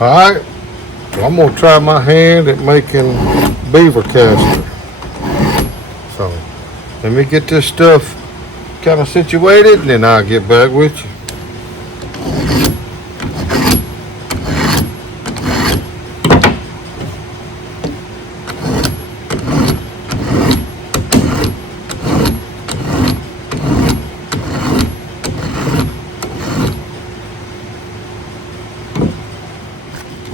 Alright, I'm gonna try my hand at making beaver castor. So let me get this stuff kind of situated and then I'll get back with you.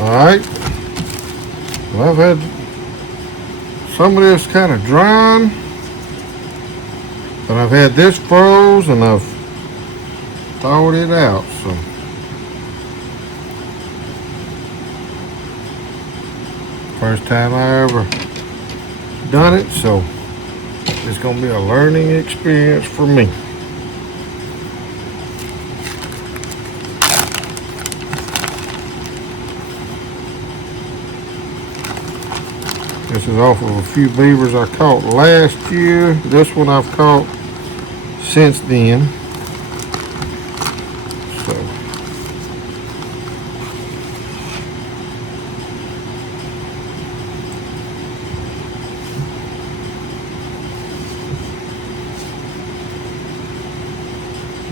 Alright, well, I've had some of this kind of drying, but I've had this froze and I've thawed it out. So first time I ever done it, so it's gonna be a learning experience for me. This is off of a few beavers I caught last year. This one I've caught since then. So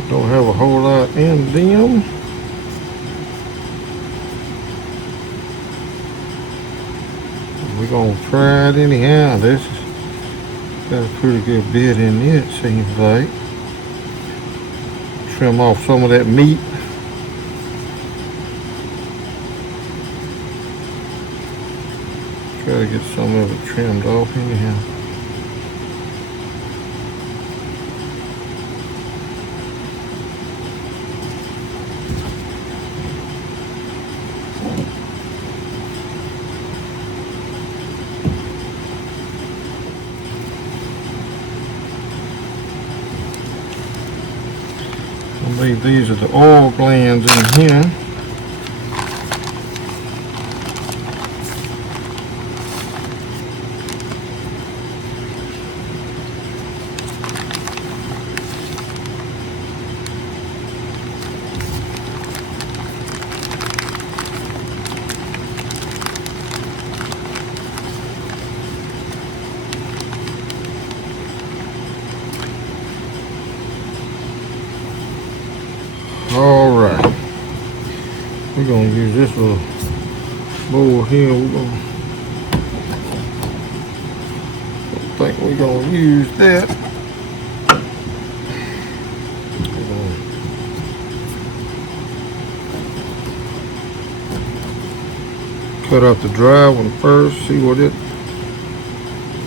don't have a whole lot in them. We're gonna try it anyhow. This has got a pretty good bit in it, seems like. Trim off some of that meat. Try to get some of it trimmed off anyhow. I believe these are the oil glands in here. Alright, we're going to use this little bowl here. I think we're going to use that. Cut out the dry one first, see what it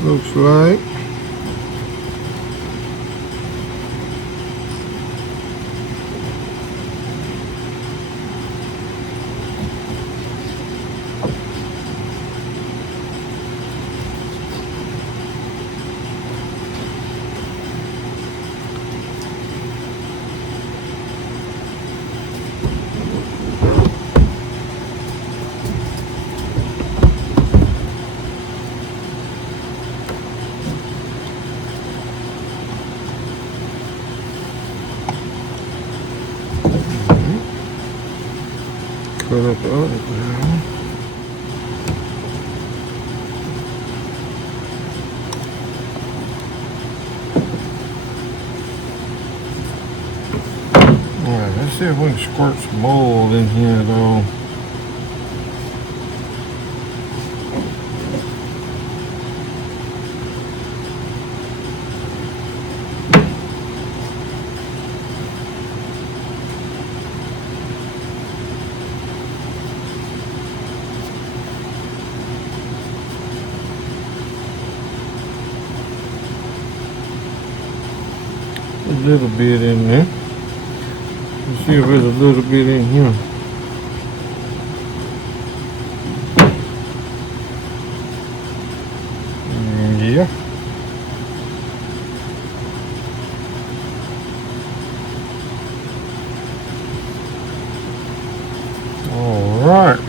looks like. Cut up the other ground. Alright, let's see if we can squirt some mold in here though. A little bit in there. Let's see if there's a little bit in here. Yeah. All right.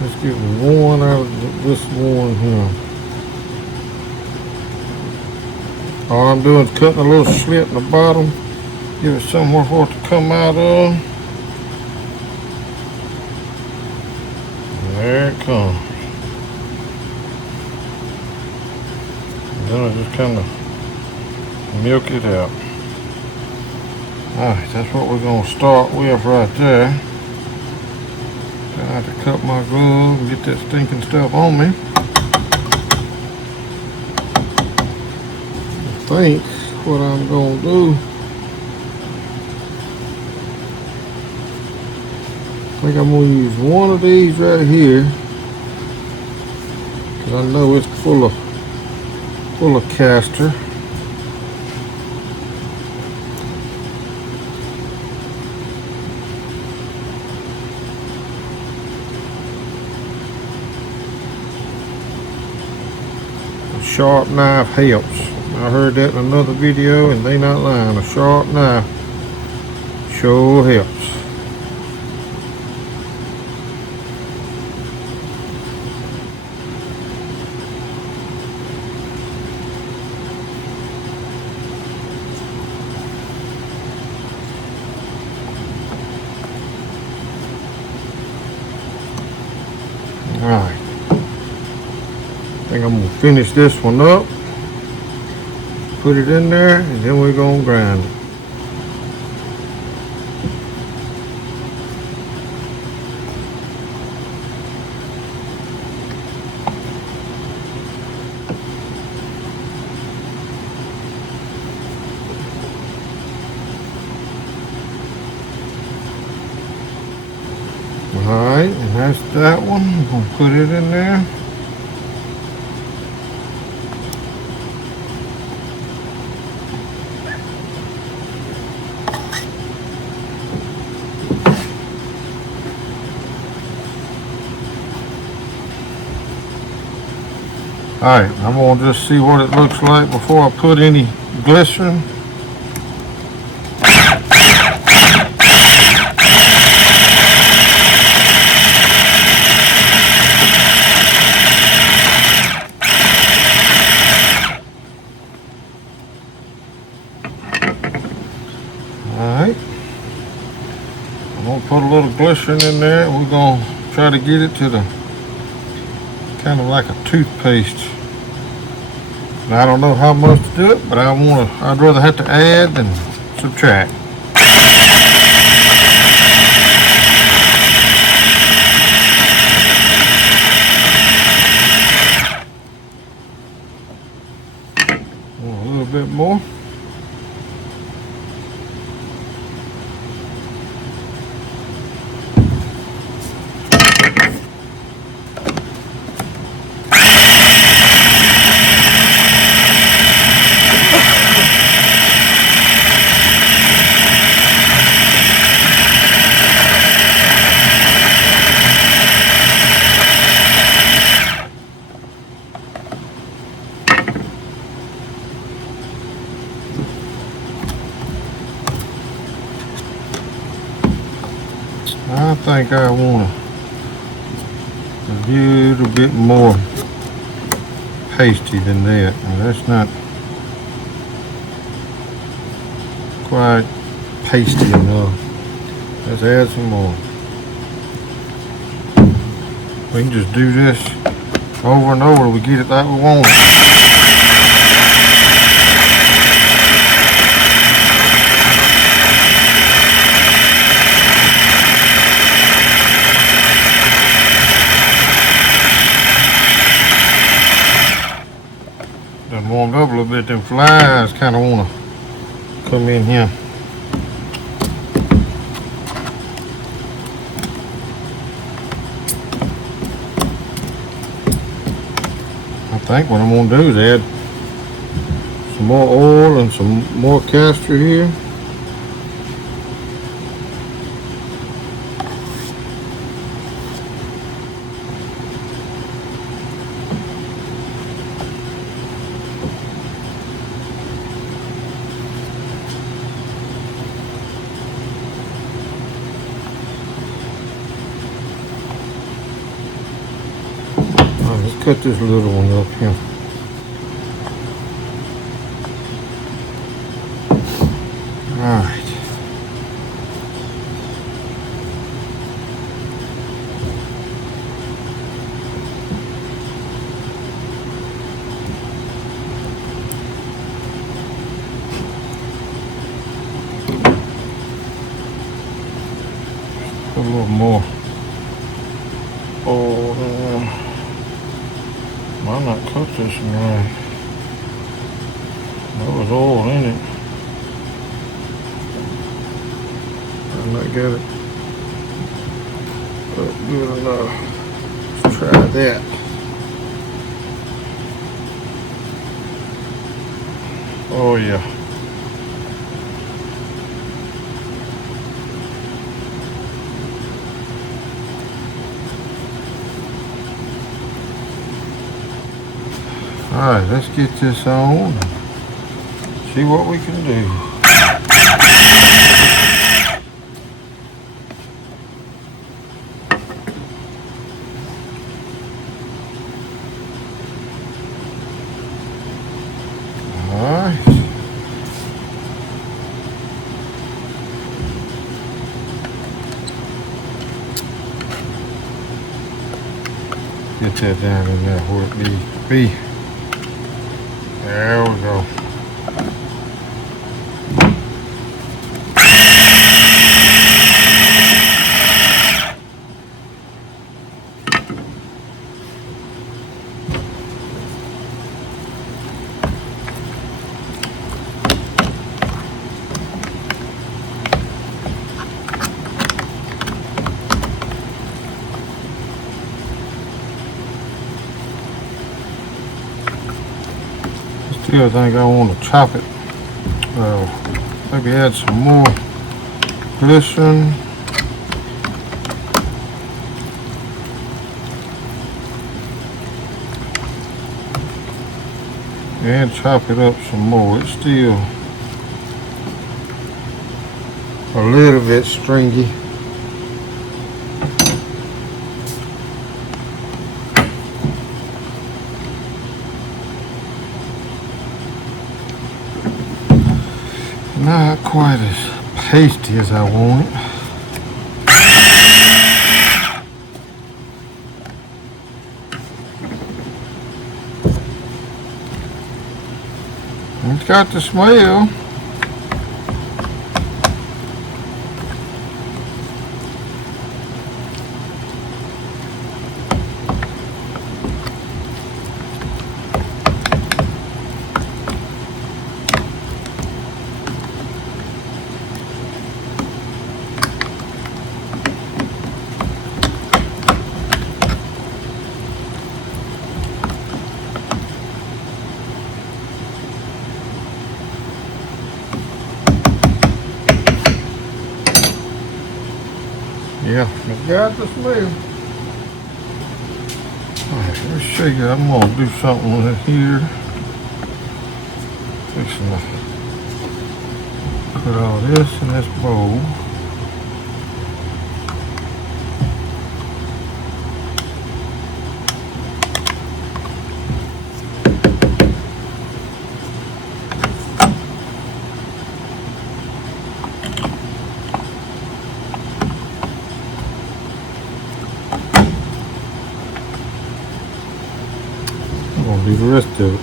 Let's get one out of this one here. All I'm doing is cutting a little slit in the bottom, give it somewhere for it to come out of. There it comes. And then I just kind of milk it out. Alright, that's what we're going to start with right there. I have to cut my glove and get that stinking stuff on me. I think what I'm going to do, I think I'm going to use one of these right here, because I know it's full of castor. A sharp knife helps. I heard that in another video and they not lying. A sharp knife sure helps. Alright, I think I'm going to finish this one up, put it in there, and then we're going to grind it. Alright, and that's that one. I'm going to put it in there. Alright, I'm going to just see what it looks like before I put any glycerin. Alright, I'm going to put a little glycerin in there. We're going to try to get it to the kind of like a toothpaste. And I don't know how much to do it, but I'd rather have to add than subtract. A little bit more. I think I want a little bit more pasty than that. Now that's not quite pasty enough. Let's add some more. We can just do this over and over till we get it like we want it. Done warmed up a little bit. Them flies kind of want to come in here. I think what I'm going to do is add some more oil and some more castor here. Let's cut this little one up here. Alright. little more oil in there. Might not cook this one right. There was oil in it. I might get it good enough. Let's try that. Oh yeah. Alright, let's get this on and see what we can do. Alright. Get that down in there where it needs to be. There we go. Still think I want to chop it. Maybe add some more glycerin. And chop it up some more. It's still a little bit stringy. Not quite as pasty as I want it. It's got the smell. Yeah, it got the smell. Alright, let's show you. I'm going to do something with it here. Fixing to put all this in this bowl. I'm going to do the rest of it.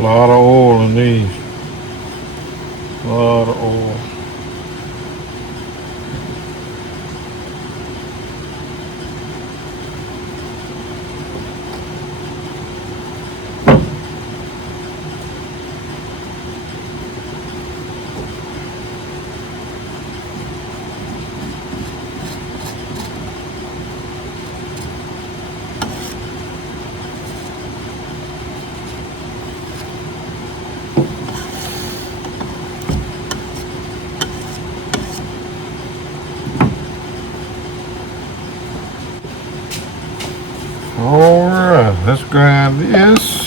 A lot of oil in these. A lot of oil. Alright, let's grind this.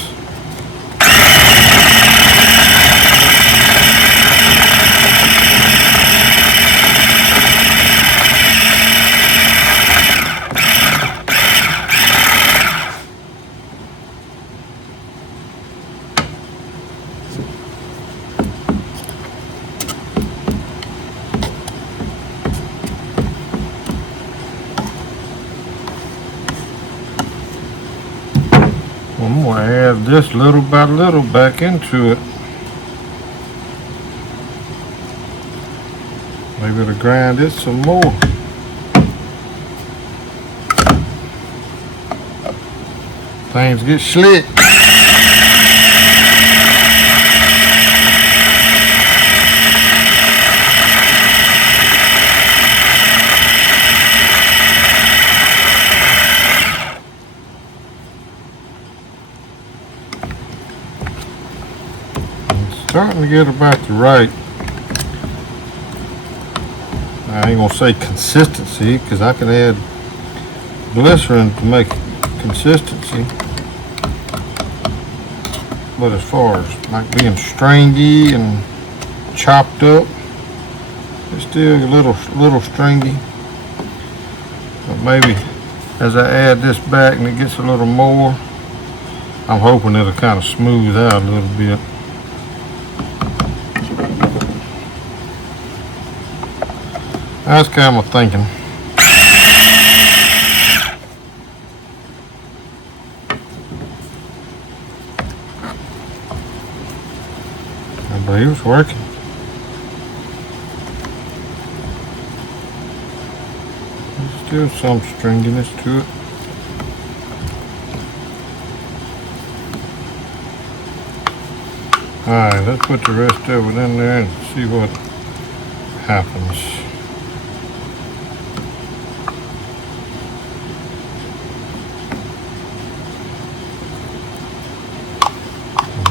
I'm going to add this little by little back into it. Maybe to grind it some more. Things get slick. Starting to get about the right, I ain't gonna say consistency, because I can add glycerin to make consistency, but as far as like being stringy and chopped up, it's still a little stringy. But maybe as I add this back and it gets a little more, I'm hoping it'll kind of smooth out a little bit. That's kind of my thinking. I believe it's working. There's still some stringiness to it. Alright, let's put the rest of it in there and see what happens.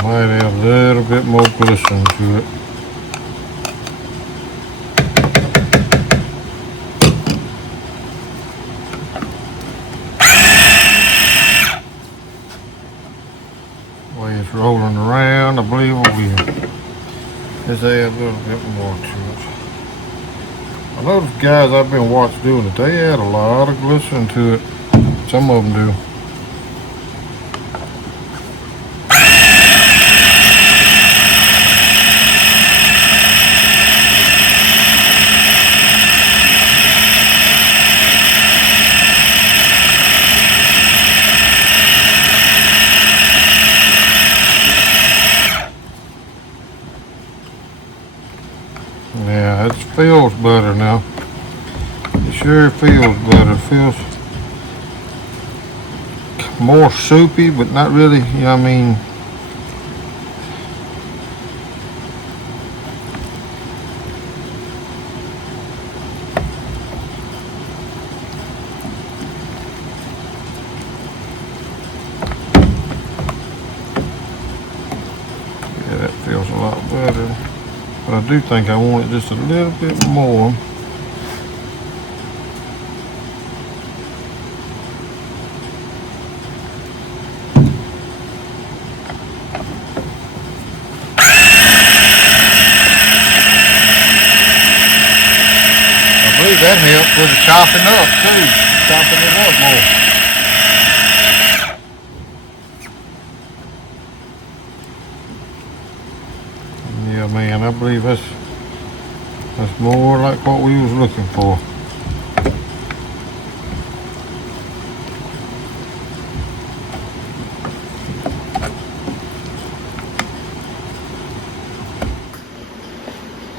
Might add a little bit more glycerin to it. The way it's rolling around, I believe it will. Let's add a little bit more to it. I know the guys I've been watching doing it, they add a lot of glycerin to it. Some of them do. Yeah, it feels better now. It sure feels better. It feels more soupy, but not really, you know what I mean? Yeah, that feels a lot better. But I do think I want it just a little bit more. I believe that helps with the chopping up too. Chopping it up more. Yeah, man, I believe that's more like what we was looking for.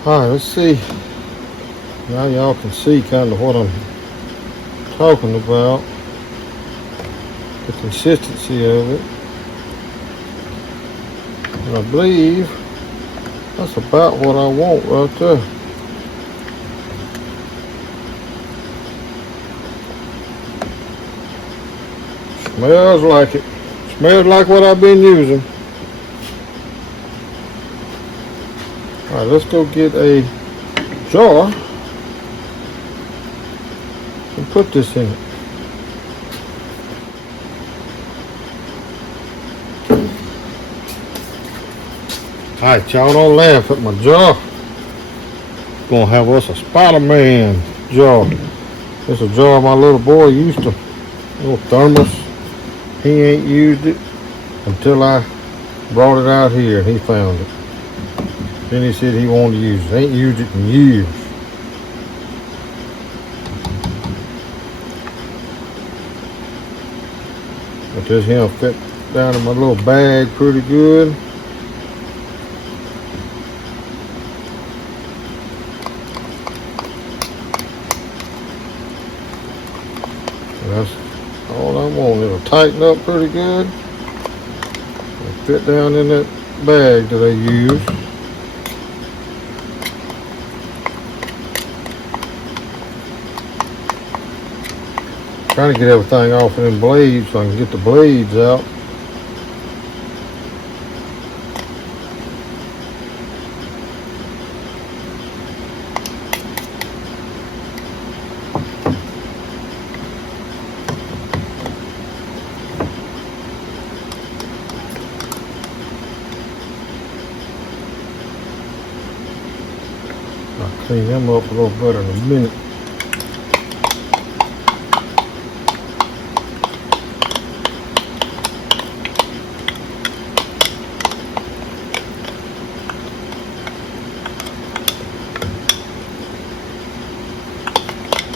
Alright, let's see. Now y'all can see kind of what I'm talking about. The consistency of it. And I believe that's about what I want right there. Smells like it. Smells like what I've been using. Alright, let's go get a jar and put this in it. Alright, y'all don't laugh at my jar. Gonna have us a Spider-Man jar. It's a jar my little boy used to. Little thermos. He ain't used it until I brought it out here and he found it. Then he said he wanted to use it. Ain't used it in years. But this here fit down in my little bag pretty good. That's all I want. It'll tighten up pretty good. It'll fit down in that bag that I use. Trying to get everything off of them blades so I can get the blades out. I'll clean them up a little better in a minute.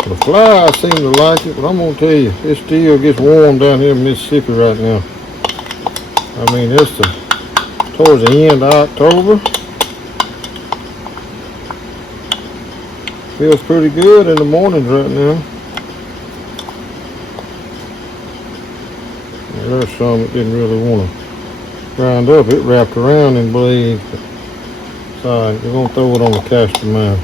The flies seem to like it, but I'm gonna tell you, it still gets warm down here in Mississippi right now. I mean, it's towards the end of October. Feels pretty good in the mornings right now. There's some that didn't really want to grind up. It wrapped around in blades. It's alright, we're gonna throw it on the caster mount.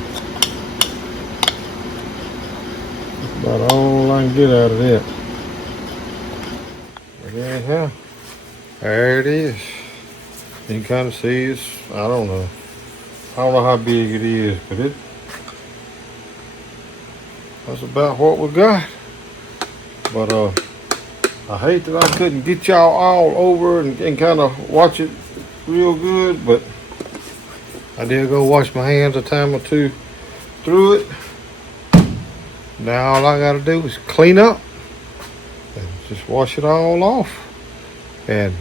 About all I can get out of that. But anyhow, there it is. You can kind of see it's, I don't know how big it is, but that's about what we got. But I hate that I couldn't get y'all all over and kind of watch it real good, but I did go wash my hands a time or two through it. Now all I gotta do is clean up and just wash it all off. And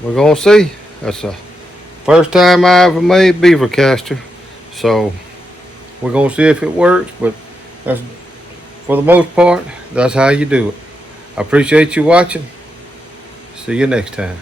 we're gonna see. That's the first time I ever made Beaver Castor. So we're gonna see if it works, but that's, for the most part, that's how you do it. I appreciate you watching. See you next time.